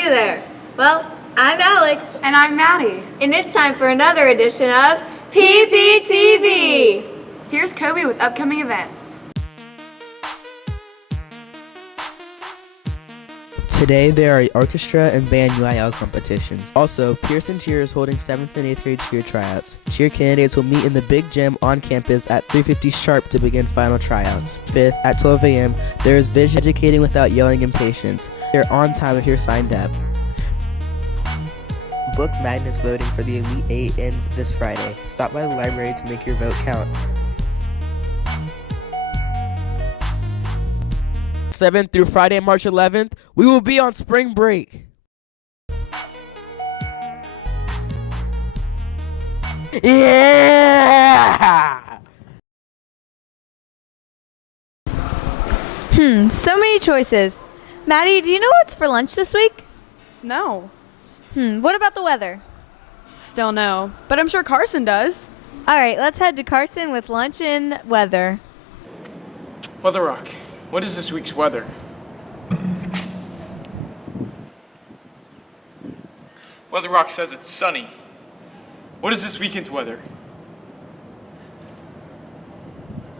you there. Well, I'm Alex. And I'm Maddie. And it's time for another edition of PPTV. Here's Kobe with upcoming events. Today there are orchestra and band UIL competitions. Also, Pearson Cheer is holding 7th and 8th grade cheer tryouts. Cheer candidates will meet in the big gym on campus at 3:50 sharp to begin final tryouts. 5th, at 12 a.m., there is Vision Educating Without Yelling Impatience. They're on time if you're signed up. Book Madness voting for the Elite 8 ends this Friday. Stop by the library to make your vote count. 7th through Friday, March 11th, we will be on spring break. Yeah! So many choices. Maddie, do you know what's for lunch this week? No. What about the weather? Still no. But I'm sure Carson does. All right, let's head to Carson with lunch and weather. Weather Rock, what is this week's weather? Weather Rock says it's sunny. What is this weekend's weather?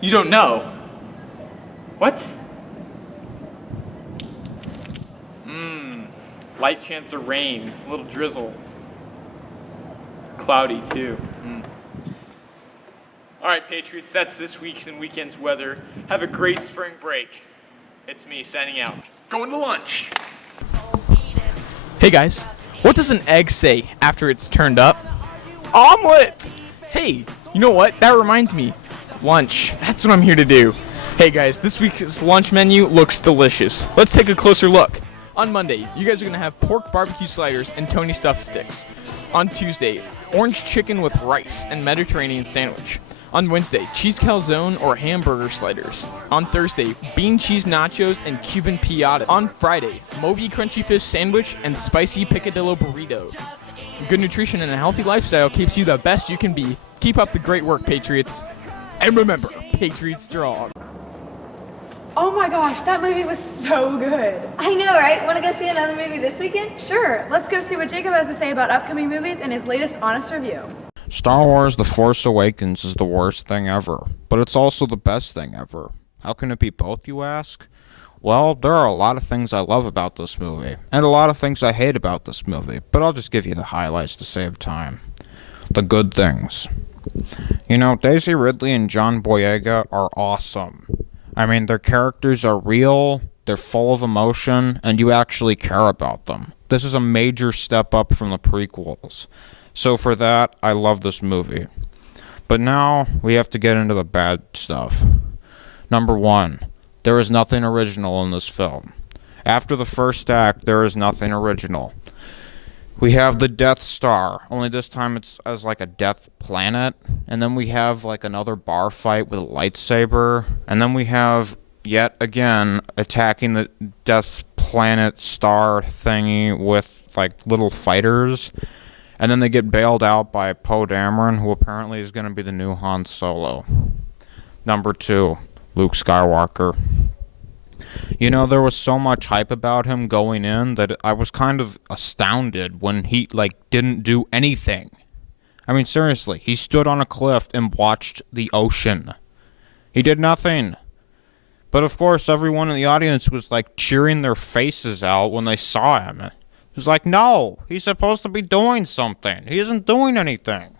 You don't know. What? Light chance of rain, a little drizzle. Cloudy too. All right, Patriots, that's this week's and weekend's weather. Have a great spring break. It's me signing out. Going to lunch. Hey guys, what does an egg say after it's turned up? Omelet! Hey, you know what? That reminds me. Lunch. That's what I'm here to do. Hey guys, this week's lunch menu looks delicious. Let's take a closer look. On Monday, you guys are going to have pork barbecue sliders and Tony stuffed sticks. On Tuesday, orange chicken with rice and Mediterranean sandwich. On Wednesday, cheese calzone or hamburger sliders. On Thursday, bean cheese nachos and Cuban piata. On Friday, Moby crunchy fish sandwich and spicy picadillo burrito. Good nutrition and a healthy lifestyle keeps you the best you can be. Keep up the great work, Patriots. And remember, Patriots strong. Oh my gosh, that movie was so good. I know, right? Want to go see another movie this weekend? Sure, let's go see what Jacob has to say about upcoming movies in his latest honest review. Star Wars The Force Awakens is the worst thing ever, but it's also the best thing ever. How can it be both, you ask? Well, there are a lot of things I love about this movie, and a lot of things I hate about this movie, but I'll just give you the highlights to save time. The good things. You know, Daisy Ridley and John Boyega are awesome. I mean, their characters are real, they're full of emotion, and you actually care about them. This is a major step up from the prequels. So for that, I love this movie. But now, we have to get into the bad stuff. Number 1, there is nothing original in this film. After the first act, there is nothing original. We have the Death Star, only this time it's as like a death planet. And then we have like another bar fight with a lightsaber. And then we have, yet again, attacking the Death Planet star thingy with like little fighters. And then they get bailed out by Poe Dameron, who apparently is going to be the new Han Solo. Number 2, Luke Skywalker. You know, there was so much hype about him going in that I was kind of astounded when he, didn't do anything. I mean, seriously, he stood on a cliff and watched the ocean. He did nothing. But of course, everyone in the audience was, cheering their faces out when they saw him. It was like, no, he's supposed to be doing something. He isn't doing anything.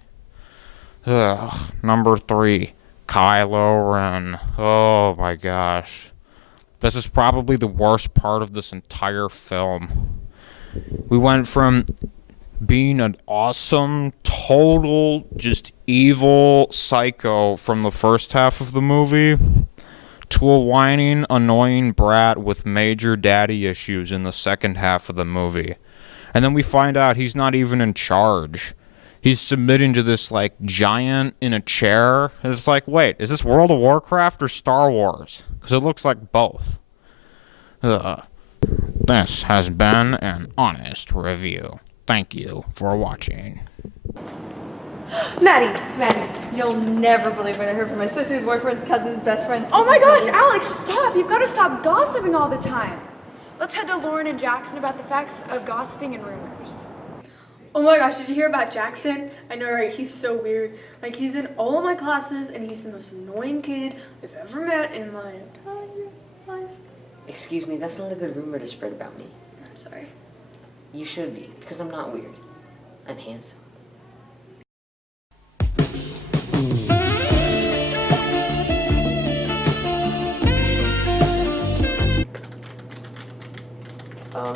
Ugh, number 3, Kylo Ren. Oh my gosh. This is probably the worst part of this entire film. We went from being an awesome, total, just evil psycho from the first half of the movie to a whining, annoying brat with major daddy issues in the second half of the movie. And then we find out he's not even in charge. He's submitting to this, giant in a chair. And it's like, wait, is this World of Warcraft or Star Wars? Because it looks like both. This has been an honest review. Thank you for watching. Maddie, you'll never believe what I heard from my sister's boyfriend's cousin's best friend's. Oh my gosh, Alex, stop! You've got to stop gossiping all the time. Let's head to Lauren and Jackson about the facts of gossiping and rumors. Oh my gosh, did you hear about Jackson? I know, right? He's so weird. Like, he's in all of my classes, and he's the most annoying kid I've ever met in my entire life. Excuse me, that's not a good rumor to spread about me. I'm sorry. You should be, because I'm not weird. I'm handsome.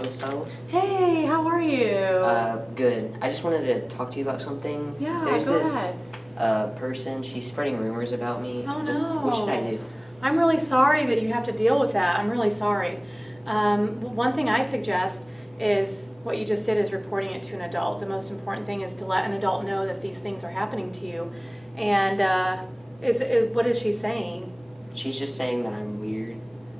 Miss Donald? Hey, how are you? Good. I just wanted to talk to you about something. Yeah, There's go this ahead. person, she's spreading rumors about me. Oh, Just, no. what should I do? I'm really sorry that you have to deal with that. I'm really sorry. One thing I suggest is what you just did is reporting it to an adult. The most important thing is to let an adult know that these things are happening to you. And what is she saying? She's just saying that I'm weird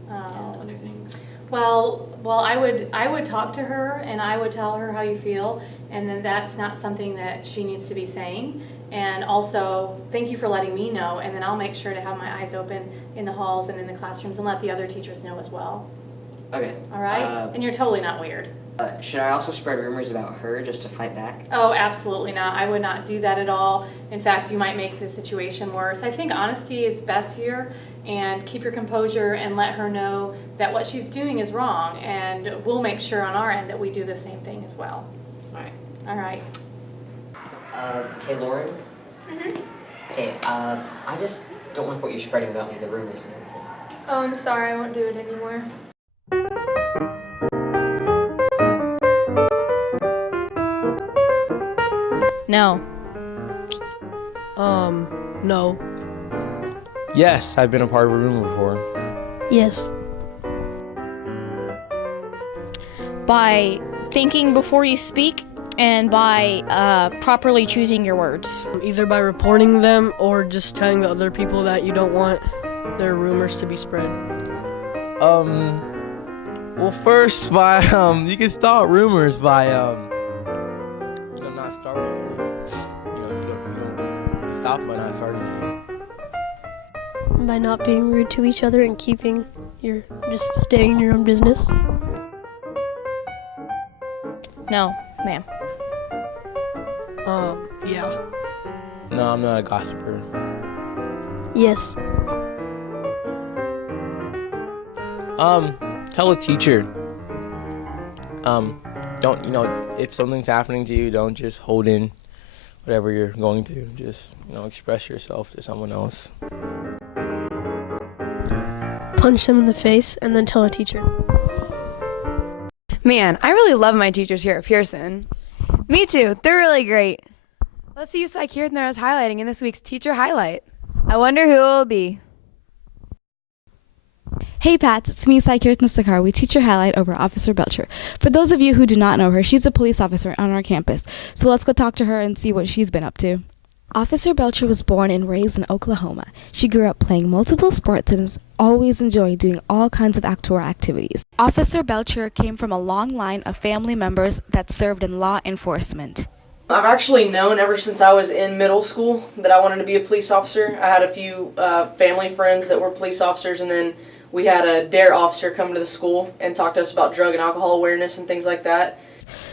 and other things. Well, I would talk to her and I would tell her how you feel, and then that's not something that she needs to be saying. And also, thank you for letting me know, and then I'll make sure to have my eyes open in the halls and in the classrooms and let the other teachers know as well. Okay. All right? And you're totally not weird. Should I also spread rumors about her just to fight back? Oh, absolutely not. I would not do that at all. In fact, you might make the situation worse. I think honesty is best here, and keep your composure and let her know that what she's doing is wrong, and we'll make sure on our end that we do the same thing as well. All right. All right. Hey, Lauren? Hey, I just don't like what you're spreading about me, the rumors and everything. Oh, I'm sorry, I won't do it anymore. No. No. Yes, I've been a part of a rumor before. Yes. By thinking before you speak and by properly choosing your words. Either by reporting them or just telling the other people that you don't want their rumors to be spread. Well, first by you can start rumors by not starting it. If you don't stop by not starting it. By not being rude to each other and just staying in your own business. No, ma'am. Yeah. No, I'm not a gossiper. Yes. Tell a teacher. Don't, if something's happening to you, don't just hold in whatever you're going through. Just, express yourself to someone else. Punch them in the face and then tell a teacher. Man, I really love my teachers here at Pearson. Me too. They're really great. Let's see who Psych Kirtner is highlighting in this week's Teacher Highlight. I wonder who it will be. Hey Pats, it's me, Psych Kirtner Sakar. We teacher highlight over Officer Belcher. For those of you who do not know her, she's a police officer on our campus. So let's go talk to her and see what she's been up to. Officer Belcher was born and raised in Oklahoma. She grew up playing multiple sports and has always enjoyed doing all kinds of outdoor activities. Officer Belcher came from a long line of family members that served in law enforcement. I've actually known ever since I was in middle school that I wanted to be a police officer. I had a few family friends that were police officers, and then we had a DARE officer come to the school and talk to us about drug and alcohol awareness and things like that.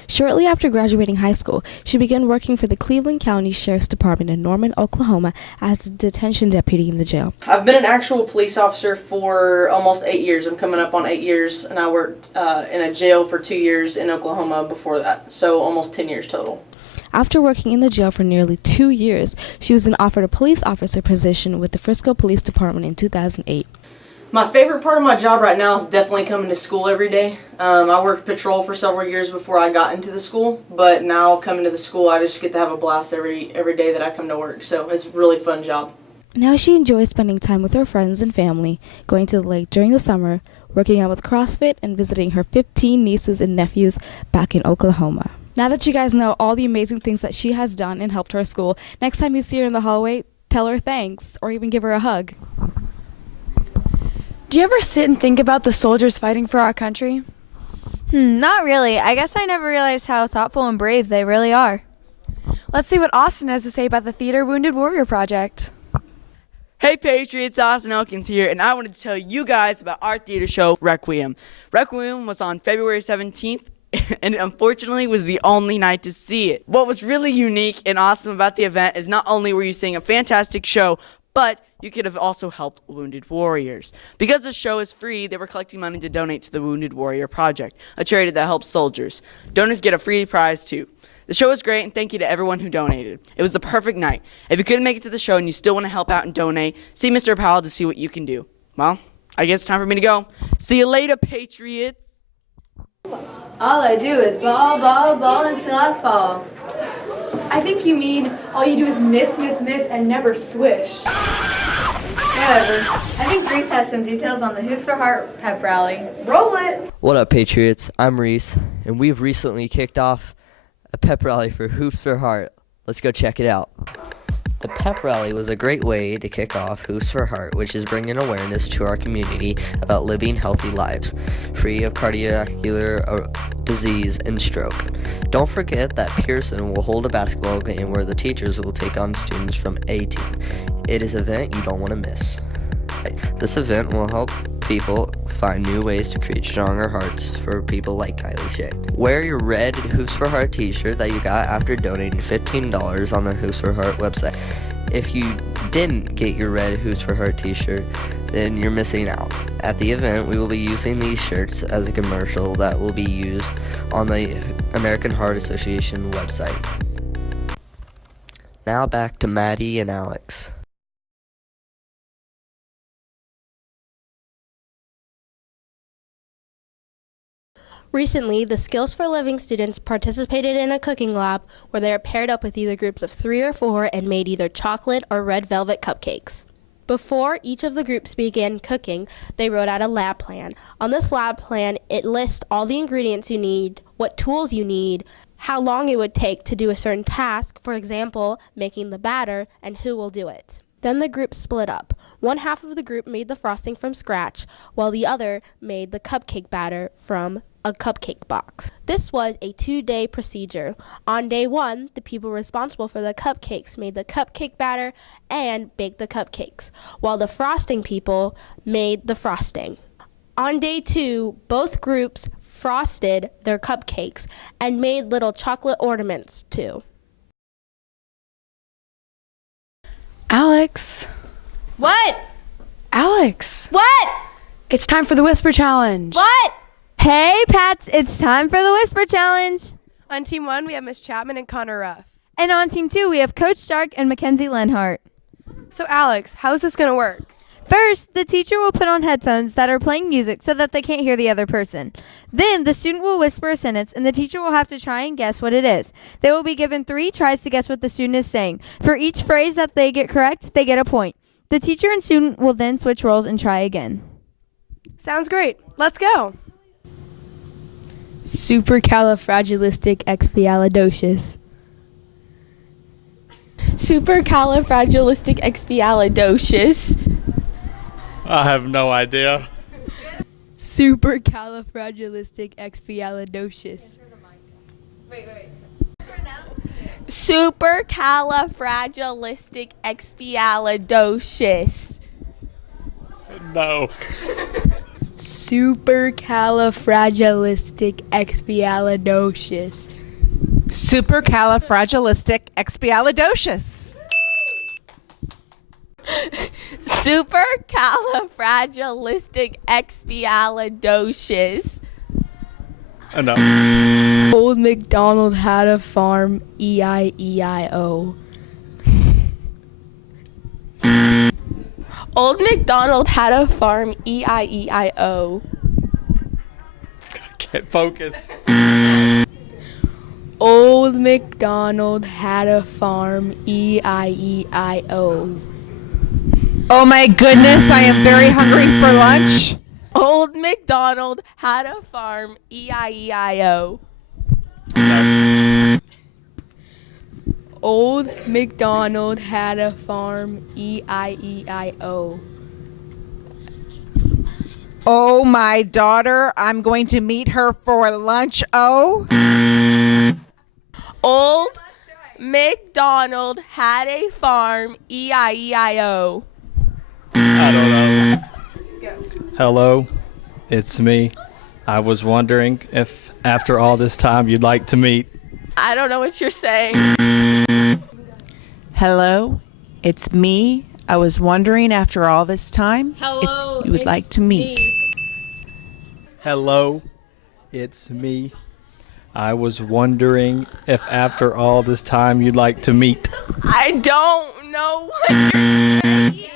Shortly after graduating high school, she began working for the Cleveland County Sheriff's Department in Norman, Oklahoma as a detention deputy in the jail. I've been an actual police officer for almost 8 years. I'm coming up on 8 years, and I worked in a jail for 2 years in Oklahoma before that, so almost 10 years total. After working in the jail for nearly 2 years, she was then offered a police officer position with the Frisco Police Department in 2008. My favorite part of my job right now is definitely coming to school every day. I worked patrol for several years before I got into the school, but now coming to the school, I just get to have a blast every day that I come to work, so it's a really fun job. Now she enjoys spending time with her friends and family, going to the lake during the summer, working out with CrossFit, and visiting her 15 nieces and nephews back in Oklahoma. Now that you guys know all the amazing things that she has done and helped her school, next time you see her in the hallway, tell her thanks, or even give her a hug. Do you ever sit and think about the soldiers fighting for our country? Not really. I guess I never realized how thoughtful and brave they really are. Let's see what Austin has to say about the Theater Wounded Warrior Project. Hey Patriots, Austin Elkins here, and I wanted to tell you guys about our theater show, Requiem. Requiem was on February 17th, and it unfortunately was the only night to see it. What was really unique and awesome about the event is not only were you seeing a fantastic show, but you could have also helped Wounded Warriors. Because the show is free, they were collecting money to donate to the Wounded Warrior Project, a charity that helps soldiers. Donors get a free prize too. The show was great, and thank you to everyone who donated. It was the perfect night. If you couldn't make it to the show and you still want to help out and donate, see Mr. Powell to see what you can do. Well, I guess it's time for me to go. See you later, Patriots. All I do is ball, ball, ball until I fall. I think you mean all you do is miss, miss, miss, and never swish. Whatever. I think Reese has some details on the Hoops for Heart pep rally. Roll it! What up, Patriots? I'm Reese, and we've recently kicked off a pep rally for Hoops for Heart. Let's go check it out. The pep rally was a great way to kick off Hoops for Heart, which is bringing awareness to our community about living healthy lives, free of cardiovascular disease and stroke. Don't forget that Pearson will hold a basketball game where the teachers will take on students from A team. It is an event you don't want to miss. This event will help people find new ways to create stronger hearts for people like Kylie Shea. Wear your red Hoops for Heart t-shirt that you got after donating $15 on the Hoops for Heart website. If you didn't get your red Hoops for Heart t-shirt, then you're missing out. At the event, we will be using these shirts as a commercial that will be used on the American Heart Association website. Now back to Maddie and Alex. Recently, the Skills for Living students participated in a cooking lab where they are paired up with either groups of 3 or 4 and made either chocolate or red velvet cupcakes. Before each of the groups began cooking, they wrote out a lab plan. On this lab plan, it lists all the ingredients you need, what tools you need, how long it would take to do a certain task, for example, making the batter, and who will do it. Then the group split up. One half of the group made the frosting from scratch, while the other made the cupcake batter from a cupcake box. This was a 2-day procedure. On day 1, the people responsible for the cupcakes made the cupcake batter and baked the cupcakes, while the frosting people made the frosting. On day 2, both groups frosted their cupcakes and made little chocolate ornaments too. Alex. What? Alex. What? It's time for the Whisper Challenge. What? Hey, Pats, it's time for the Whisper Challenge. On Team 1, we have Miss Chapman and Connor Ruff. And on Team 2, we have Coach Stark and Mackenzie Lenhart. So, Alex, how is this going to work? First, the teacher will put on headphones that are playing music so that they can't hear the other person. Then, the student will whisper a sentence, and the teacher will have to try and guess what it is. They will be given 3 tries to guess what the student is saying. For each phrase that they get correct, they get a point. The teacher and student will then switch roles and try again. Sounds great. Let's go. Supercalifragilisticexpialidocious. Supercalifragilisticexpialidocious. I have no idea. Supercalifragilisticexpialidocious. Supercalifragilisticexpialidocious. No. Supercalifragilisticexpialidocious. Supercalifragilisticexpialidocious. Supercalifragilisticexpialidocious. No. Old MacDonald had a farm, E-I-E-I-O. Old MacDonald had a farm, E-I-E-I-O. Can't focus. Old MacDonald had a farm, E-I-E-I-O. Oh my goodness, I am very hungry for lunch. Old MacDonald had a farm, E-I-E-I-O. No. Old MacDonald had a farm, E-I-E-I-O. Oh, my daughter, I'm going to meet her for lunch. Oh. Old MacDonald had a farm, E-I-E-I-O. I don't know. Hello, it's me. I was wondering if after all this time you'd like to meet. I don't know what you're saying. Hello, it's me. I was wondering after all this time if you would like to meet. Hello, it's me. I was wondering if after all this time you'd like to meet. I don't know what you're saying.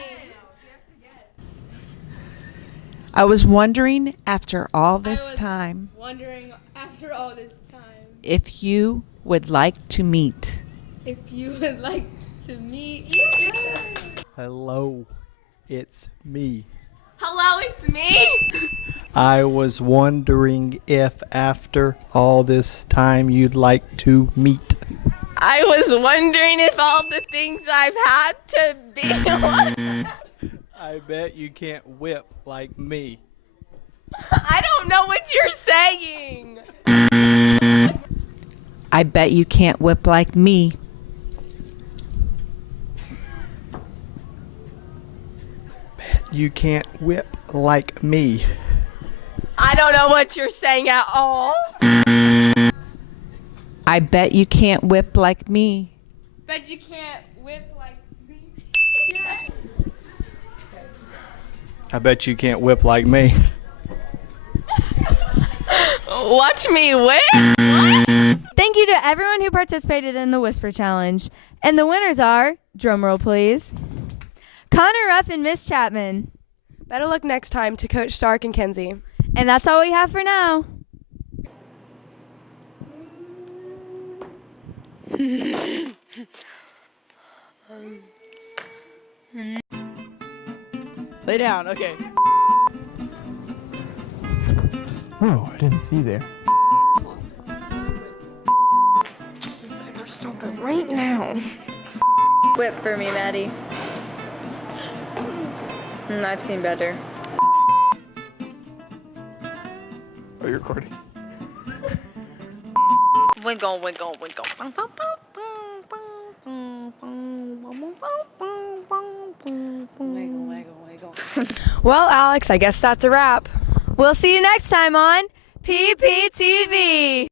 I was wondering after all this time Wondering after all this time if you would like to meet. if you would like to meet. Hello, it's me. Hello, it's me. I was wondering if after all this time you'd like to meet. I was wondering if all the things I've had to be. I bet you can't whip like me. I don't know what you're saying. I bet you can't whip like me. You can't whip like me. I don't know what you're saying at all. I bet you can't whip like me. Bet you can't whip like me. I bet you can't whip like me. Watch me whip. Thank you to everyone who participated in the Whisper Challenge. And the winners are, drumroll please, Connor Ruff and Miss Chapman. Better luck next time to Coach Stark and Kenzie. And that's all we have for now. Lay down, okay. Whoa, I didn't see there. Better stop it right now. Whip for me, Maddie. I've seen better. Are you recording? Wiggle, wiggle, wiggle. Wiggle, wiggle, wiggle. Well, Alex, I guess that's a wrap. We'll see you next time on PPTV.